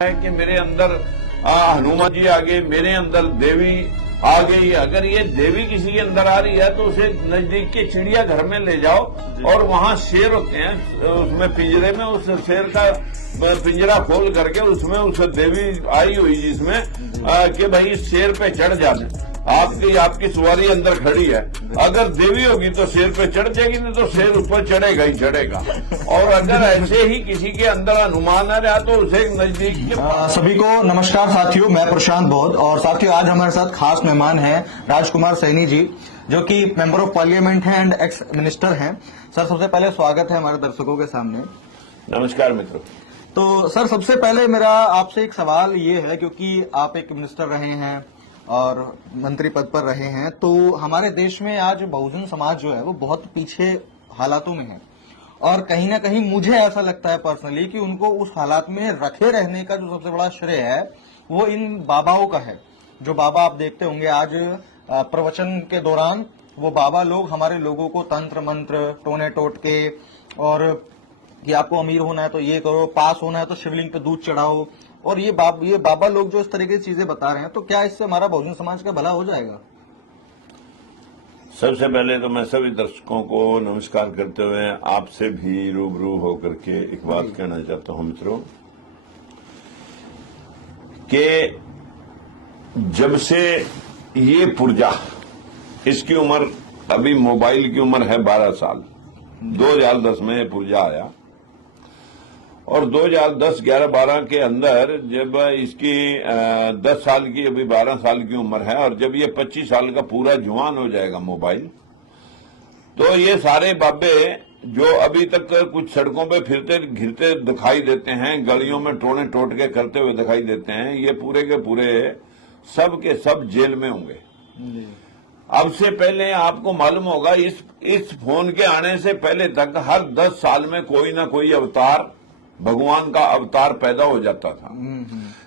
है कि मेरे अंदर हनुमान जी आ गए, मेरे अंदर देवी आ गई। अगर ये देवी किसी के अंदर आ रही है तो उसे नजदीक के चिड़ियाघर में ले जाओ और वहां शेर होते हैं, उसमें पिंजरे में उस शेर का पिंजरा खोल करके उसमें उस देवी आई हुई जिसमें कि भाई इस शेर पे चढ़ जाने। आपकी सवारी अंदर खड़ी है, अगर देवी होगी तो शेर पे चढ़ जाएगी, नहीं तो शेर ऊपर चढ़ेगा ही चढ़ेगा। और अगर ऐसे ही किसी के अंदर अनुमान आ रहा तो उसे नजदीक के सभी को नमस्कार साथियों, मैं प्रशांत बौद्ध। और साथियों आज हमारे साथ खास मेहमान हैं राजकुमार सैनी जी, जो कि मेंबर ऑफ पार्लियामेंट हैं एंड एक्स मिनिस्टर हैं। सर सबसे पहले स्वागत है हमारे दर्शकों के सामने। नमस्कार मित्रों। तो सर सबसे पहले मेरा आपसे एक सवाल ये है, क्योंकि आप एक मिनिस्टर रहे हैं और मंत्री पद पर रहे हैं, तो हमारे देश में आज बहुजन समाज जो है वो बहुत पीछे हालातों में है और कहीं ना कहीं मुझे ऐसा लगता है पर्सनली कि उनको उस हालात में रखे रहने का जो सबसे बड़ा श्रेय है वो इन बाबाओं का है। जो बाबा आप देखते होंगे आज प्रवचन के दौरान वो बाबा लोग हमारे लोगों को तंत्र मंत्र टोने टोटके और कि आपको अमीर होना है तो ये करो, पास होना है तो शिवलिंग पे दूध चढ़ाओ, और ये बाबा लोग जो इस तरीके की चीजें बता रहे हैं, तो क्या इससे हमारा बहुजन समाज का भला हो जाएगा? सबसे पहले तो मैं सभी दर्शकों को नमस्कार करते हुए आपसे भी रूबरू होकर के एक बात कहना चाहता हूं मित्रों कि जब से ये पुर्जा, इसकी उम्र अभी मोबाइल की उम्र है 12 साल, 2010 में ये पुर्जा आया और 2010, 11, 12 के अंदर जब इसकी 10 साल की, अभी 12 साल की उम्र है, और जब ये 25 साल का पूरा जवान हो जाएगा मोबाइल, तो ये सारे बाबे जो अभी तक कुछ सड़कों पे फिरते घिरते दिखाई देते हैं, गलियों में टोने टोट के करते हुए दिखाई देते हैं, ये पूरे के पूरे सब के सब जेल में होंगे। अब से पहले आपको मालूम होगा इस फोन के आने से पहले तक हर 10 साल में कोई ना कोई अवतार, भगवान का अवतार पैदा हो जाता था।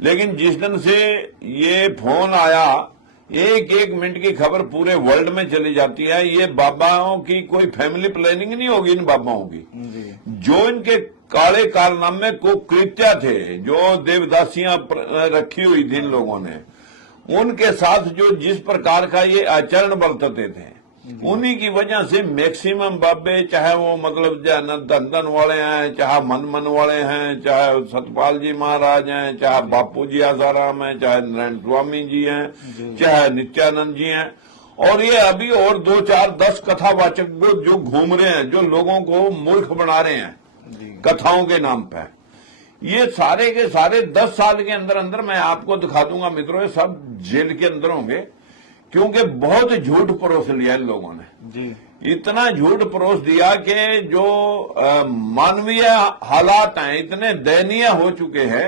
लेकिन जिस दिन से ये फोन आया, एक एक मिनट की खबर पूरे वर्ल्ड में चली जाती है। ये बाबाओं की कोई फैमिली प्लानिंग नहीं होगी इन बाबाओं की। जो इनके काले कारनामे को कृत्या थे, जो देवदासियां रखी हुई थी इन लोगों ने, उनके साथ जो जिस प्रकार का ये आचरण बरतते थे, उन्हीं की वजह से मैक्सिमम बाबे, चाहे वो मतलब धन वाले हैं, चाहे मन वाले हैं, चाहे सतपाल जी महाराज हैं, चाहे बापू जी आसाराम हैं, चाहे नारायण स्वामी जी हैं, चाहे नित्यानंद जी हैं, और ये अभी और 2, 4, 10 कथावाचक जो घूम रहे हैं, जो लोगों को मूर्ख बना रहे हैं कथाओं के नाम पे, ये सारे के सारे 10 साल के अंदर अंदर मैं आपको दिखा दूंगा मित्रों, ये सब जेल के अंदर होंगे, क्योंकि बहुत झूठ परोस लिया इन लोगों ने जी। इतना झूठ परोस दिया कि जो मानवीय हालात हैं इतने दयनीय हो चुके हैं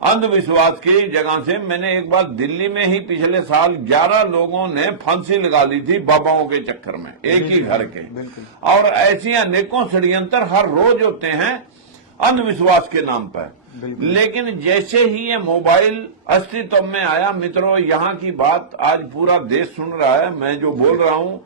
अंधविश्वास की जगह से। मैंने एक बार दिल्ली में ही पिछले साल 11 लोगों ने फांसी लगा ली थी बाबाओं के चक्कर में, एक ही घर के। और ऐसी अनेकों षड्यंत्र हर रोज होते हैं अंधविश्वास के नाम पर। लेकिन जैसे ही ये मोबाइल अस्तित्व में आया मित्रों, यहाँ की बात आज पूरा देश सुन रहा है। मैं जो बोल रहा हूँ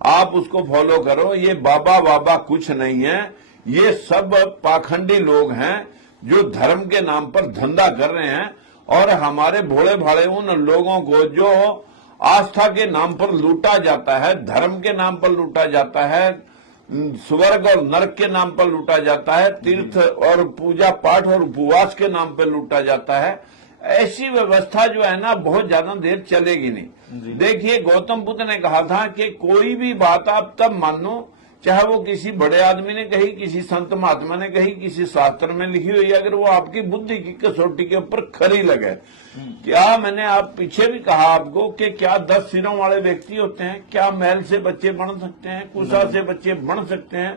आप उसको फॉलो करो। ये बाबा कुछ नहीं है, ये सब पाखंडी लोग हैं जो धर्म के नाम पर धंधा कर रहे हैं, और हमारे भोले भाले उन लोगों को जो आस्था के नाम पर लूटा जाता है, धर्म के नाम पर लूटा जाता है, स्वर्ग और नरक के नाम पर लूटा जाता है, तीर्थ और पूजा पाठ और उपवास के नाम पर लूटा जाता है। ऐसी व्यवस्था जो है ना बहुत ज्यादा देर चलेगी नहीं। देखिए गौतम बुद्ध ने कहा था कि कोई भी बात आप तब मानो चाहे वो किसी बड़े आदमी ने कही, किसी संत महात्मा ने कही, किसी शास्त्र में लिखी हुई, अगर वो आपकी बुद्धि की कसौटी के ऊपर खरी लगे। क्या मैंने आप पीछे भी कहा आपको कि क्या 10 सिरों वाले व्यक्ति होते हैं? क्या महल से बच्चे बन सकते हैं? कुशा से बच्चे बन सकते हैं?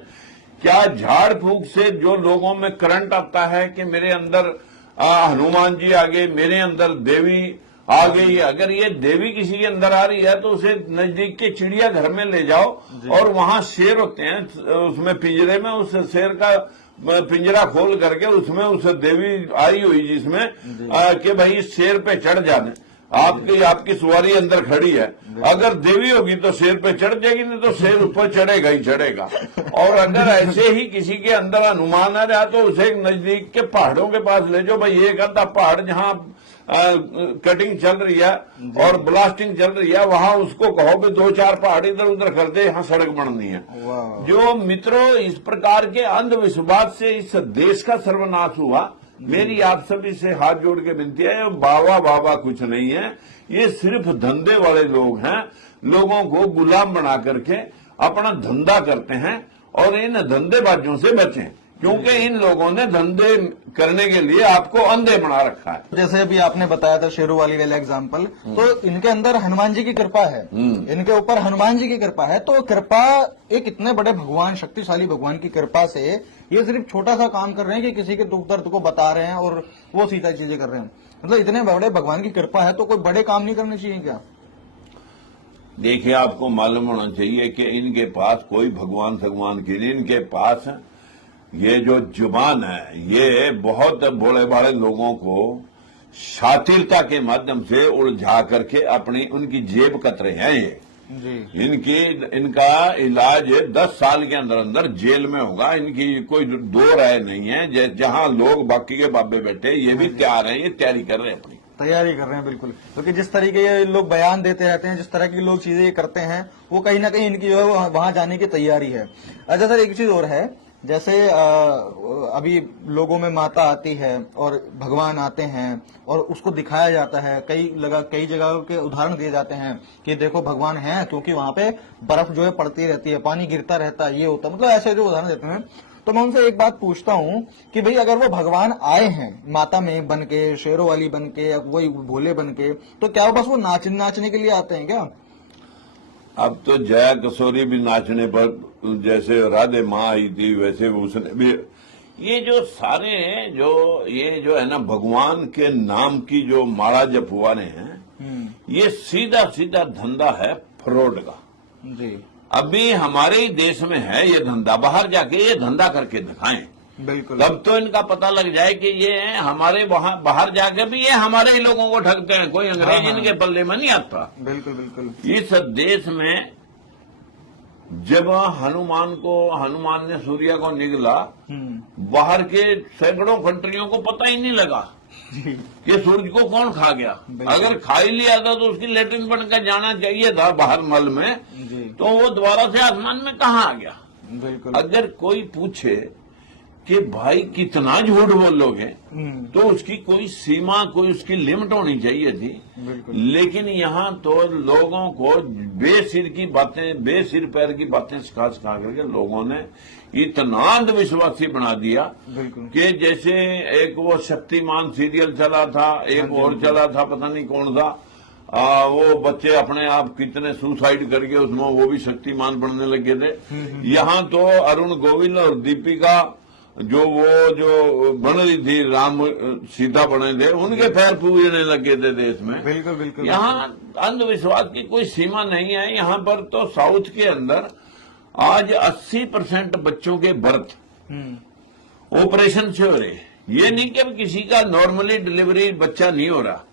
क्या झाड़ फूक से जो लोगों में करंट आता है कि मेरे अंदर हनुमान जी आ गए, मेरे अंदर देवी आ गई, अगर ये देवी किसी के अंदर आ रही है तो उसे नजदीक के चिड़ियाघर में ले जाओ और वहां शेर होते हैं, उसमें पिंजरे में उस शेर का पिंजरा खोल करके उसमें उस देवी आई हुई जिसमें कि भाई इस शेर पे चढ़ जाने। आपकी सवारी अंदर खड़ी है, अगर देवी होगी तो शेर पे चढ़ जाएगी, नहीं तो शेर ऊपर चढ़ेगा ही चढ़ेगा। और अगर ऐसे ही किसी के अंदर अनुमान आ रहा तो उसे नजदीक के पहाड़ों के पास ले जाओ। भाई एक आधा पहाड़ जहां कटिंग चल रही है और ब्लास्टिंग चल रही है, वहां उसको कहो भी 2-4 पहाड़ इधर उधर कर दे, यहाँ सड़क बननी है। जो मित्रों, इस प्रकार के अंधविश्वास से इस देश का सर्वनाश हुआ। मेरी आप सभी से हाथ जोड़ के विनती है, बाबा बाबा कुछ नहीं है, ये सिर्फ धंधे वाले लोग हैं। लोगों को गुलाम बना करके अपना धंधा करते हैं, और इन धंधेबाजों से बचें, क्योंकि इन लोगों ने धंधे करने के लिए आपको अंधे बना रखा है। जैसे अभी आपने बताया था शेरू वाली वाला एग्जाम्पल, तो इनके अंदर हनुमान जी की कृपा है, इनके ऊपर हनुमान जी की कृपा है। तो कृपा, एक इतने बड़े भगवान, शक्तिशाली भगवान की कृपा से ये सिर्फ छोटा सा काम कर रहे हैं कि किसी के दुख दर्द को बता रहे हैं और वो सीधा चीजें कर रहे हैं। मतलब इतने बड़े भगवान की कृपा है तो कोई बड़े काम नहीं करने चाहिए क्या? देखिए, आपको मालूम होना चाहिए कि इनके पास कोई भगवान की नहीं, इनके पास ये जो जुबान है, ये बहुत बड़े बड़े लोगों को शातिरता के माध्यम से उलझा करके अपनी उनकी जेब कतरे हैं। ये इनका इलाज 10 साल के अंदर अंदर जेल में होगा। इनकी कोई दो राय नहीं है। जहां लोग बाकी के बाबे बैठे, ये भी तैयार हैं, ये तैयारी कर रहे हैं, अपनी तैयारी कर रहे हैं बिल्कुल। क्योंकि जिस तरीके ये लोग बयान देते रहते हैं, जिस तरह की लोग चीजें करते हैं, वो कहीं ना कहीं इनकी जो है वहां जाने की तैयारी है। अच्छा सर, एक चीज और है, जैसे अभी लोगों में माता आती है और भगवान आते हैं और उसको दिखाया जाता है, कई जगहों के उदाहरण दिए जाते हैं कि देखो भगवान है, क्योंकि वहां पे बर्फ जो है पड़ती रहती है, पानी गिरता रहता है, ये होता है, मतलब ऐसे जो उदाहरण देते हैं। तो मैं उनसे एक बात पूछता हूँ कि भाई अगर वो भगवान आए हैं माता में बन के, शेरों वाली बन के, या वही भोले बन के, तो क्या वो बस वो नाचने के लिए आते हैं क्या? अब तो जया किशोरी भी नाचने पर, जैसे राधे माँ आई थी, वैसे उसने भी, ये जो सारे ये जो है ना, भगवान के नाम की जो माला जपवाने हैं, ये सीधा सीधा धंधा है फ्रॉड का जी। अभी हमारे ही देश में है ये धंधा, बाहर जाके ये धंधा करके दिखाएं, बिल्कुल, तब तो इनका पता लग जाए कि ये हमारे वहां बाहर जाके भी ये हमारे ही लोगों को ठगते हैं, कोई अंग्रेज इनके पल्ले में नहीं आता। बिल्कुल बिल्कुल। इस देश में जब हनुमान ने सूर्य को निगला, बाहर के सैकड़ों कंट्रियों को पता ही नहीं लगा कि सूरज को कौन खा गया। अगर खा ही लिया था तो उसकी लेटरिन बनकर जाना चाहिए था बाहर मल में, तो वो दोबारा से आसमान में कहाँ आ गया। बिल्कुल। अगर कोई पूछे कि भाई कितना झूठ बोलोगे, तो उसकी कोई सीमा, कोई उसकी लिमिट होनी चाहिए थी। लेकिन यहाँ तो लोगों को बेसिर की बातें, बेसिर पैर की बातें सिखा करके लोगों ने इतना अंधविश्वासी बना दिया कि जैसे एक वो शक्तिमान सीरियल चला था, एक और चला था, पता नहीं कौन था, वो बच्चे अपने आप कितने सुसाइड करके उसमें वो भी शक्तिमान बनने लगे थे। यहाँ तो अरुण गोविल और दीपिका जो बन रही थी, राम सीता बने थे, उनके पैर पूजने लगे थे देश में। बिल्कुल बिल्कुल। यहाँ अंधविश्वास की कोई सीमा नहीं है। यहाँ पर तो साउथ के अंदर आज 80% बच्चों के बर्थ ऑपरेशन से हो रहे। ये नहीं कि किसी का नॉर्मली डिलीवरी बच्चा नहीं हो रहा,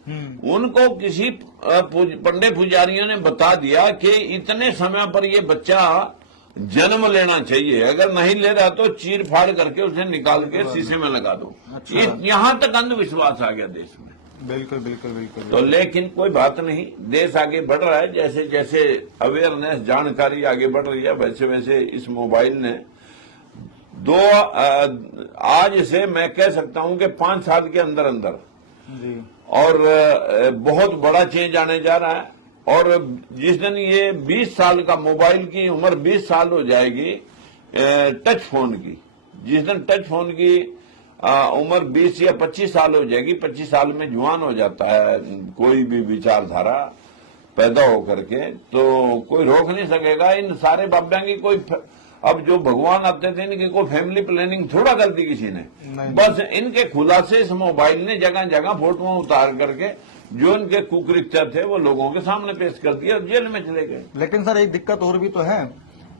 उनको किसी पंडित पुजारियों ने बता दिया कि इतने समय पर ये बच्चा जन्म लेना चाहिए, अगर नहीं ले रहा तो चीर फाड़ करके उसे निकाल के शीशे में लगा दो। अच्छा। यहाँ तक अंधविश्वास आ गया देश में। बिल्कुल बिल्कुल बिल्कुल। तो लेकिन कोई बात नहीं, देश आगे बढ़ रहा है, जैसे जैसे अवेयरनेस, जानकारी आगे बढ़ रही है, वैसे वैसे इस मोबाइल ने आज से मैं कह सकता हूं कि 5 साल के अंदर अंदर जी। और बहुत बड़ा चेंज आने जा रहा है। और जिस दिन ये 20 साल का, मोबाइल की उम्र 20 साल हो जाएगी, टच फोन की, जिस दिन टच फोन की उम्र 20 या 25 साल हो जाएगी, 25 साल में जवान हो जाता है कोई भी विचारधारा पैदा हो करके, तो कोई रोक नहीं सकेगा इन सारे बाब्या की। कोई अब जो भगवान आते थे, इनकी कोई फैमिली प्लानिंग थोड़ा कर दी किसी ने, बस इनके खुलासे इस मोबाइल ने जगह जगह फोटो उतार करके जो इनके कुकृत्य थे वो लोगों के सामने पेश कर दिया, जेल में चले गए। लेकिन सर एक दिक्कत और भी तो है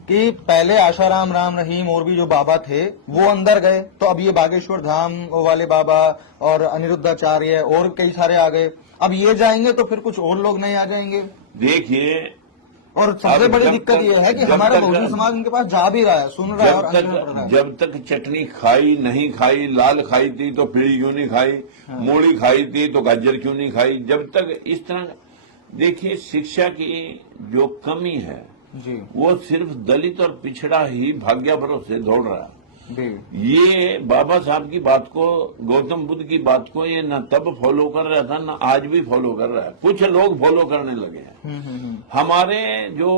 कि पहले आशाराम राम रहीम और भी जो बाबा थे वो अंदर गए, तो अब ये बागेश्वर धाम वाले बाबा और अनिरुद्धाचार्य और कई सारे आ गए, अब ये जाएंगे तो फिर कुछ और लोग नए आ जाएंगे। देखिए, और सबसे अब बड़ी जब दिक्कत तक- ये है कि जब हमारा तक- बहुजन समाज उनके पास जा भी रहा है, सुन रहा है और अंदर पड़ रहा है। जब तक चटनी खाई नहीं खाई, लाल खाई थी तो पीली क्यों नहीं खाई, मूली खाई थी तो गाजर क्यों नहीं खाई, जब तक इस तरह। देखिए, शिक्षा की जो कमी है जी वो सिर्फ दलित और पिछड़ा ही भाग्य भरोसे दौड़ रहा है। जी ये बाबा साहब की बात को, गौतम बुद्ध की बात को ये न तब फॉलो कर रहा था न आज भी फॉलो कर रहा है, कुछ लोग फॉलो करने लगे हैं। हमारे जो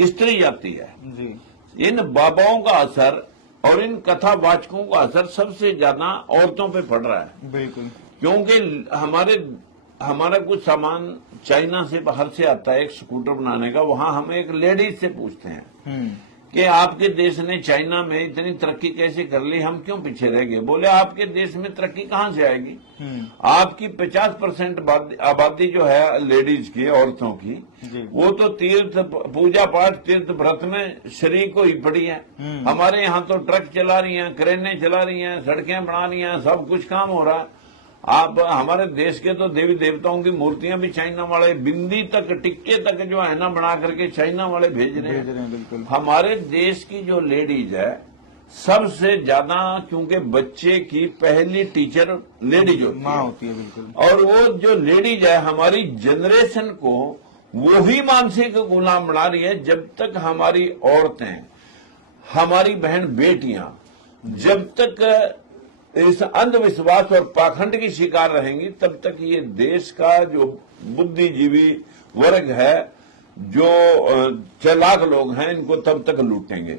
स्त्री जाति है, जी इन बाबाओं का असर और इन कथावाचकों का असर सबसे ज्यादा औरतों पे पड़ रहा है। बिल्कुल। क्योंकि हमारा कुछ सामान चाइना से बाहर से आता है, एक स्कूटर बनाने का, वहां हम एक लेडीज से पूछते हैं कि आपके देश ने चाइना में इतनी तरक्की कैसे कर ली, हम क्यों पीछे रह गए। बोले आपके देश में तरक्की कहां से आएगी, आपकी 50% आबादी जो है लेडीज की, औरतों की, वो तो तीर्थ पूजा पाठ तीर्थ व्रत में शरीक ही पड़ी है। हमारे यहाँ तो ट्रक चला रही हैं, क्रेनें चला रही हैं, सड़कें बना रही हैं, सब कुछ काम हो रहा है। आप हमारे देश के तो देवी देवताओं की मूर्तियां भी चाइना वाले, बिंदी तक टिक्के तक जो है ना बना करके चाइना वाले भेज रहे हैं। बिल्कुल। हमारे देश की जो लेडीज है सबसे ज्यादा, क्योंकि बच्चे की पहली टीचर लेडीज होती है। बिल्कुल। और वो जो लेडीज है हमारी जनरेशन को वो ही मानसिक गुलाम बना रही है। जब तक हमारी औरतें, हमारी बहन बेटियां जब तक इस अंधविश्वास और पाखंड की शिकार रहेंगी, तब तक ये देश का जो बुद्धिजीवी वर्ग है, जो चालाक लोग हैं, इनको तब तक लूटेंगे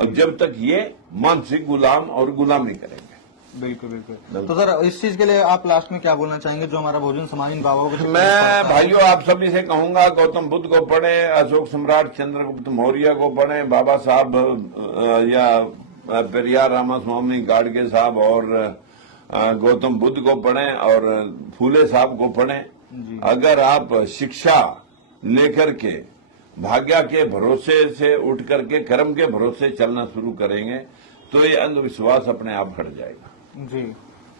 और जब तक ये मानसिक गुलाम और गुलामी करेंगे। बिल्कुल बिल्कुल। तो सर, इस चीज के लिए आप लास्ट में क्या बोलना चाहेंगे, जो हमारा बहुजन समाज इन बाबाओं को? मैं भाइयों आप सभी से कहूंगा, गौतम बुद्ध को पढ़े, अशोक सम्राट चंद्रगुप्त मौर्य को पढ़े, बाबा साहब या पेरियार रामास्वामी गाडगे साहब और गौतम बुद्ध को पढ़ें और फूले साहब को पढ़ें। अगर आप शिक्षा लेकर के भाग्य के भरोसे से उठ करके कर्म के भरोसे चलना शुरू करेंगे तो ये अंधविश्वास अपने आप हट जाएगा। जी,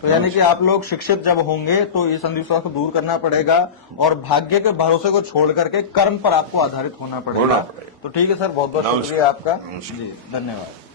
तो यानी कि आप लोग शिक्षित जब होंगे तो इस अंधविश्वास को दूर करना पड़ेगा और भाग्य के भरोसे को छोड़ करके कर्म पर आपको आधारित होना पड़ेगा। तो ठीक है सर, बहुत बहुत शुक्रिया आपका। जी, धन्यवाद।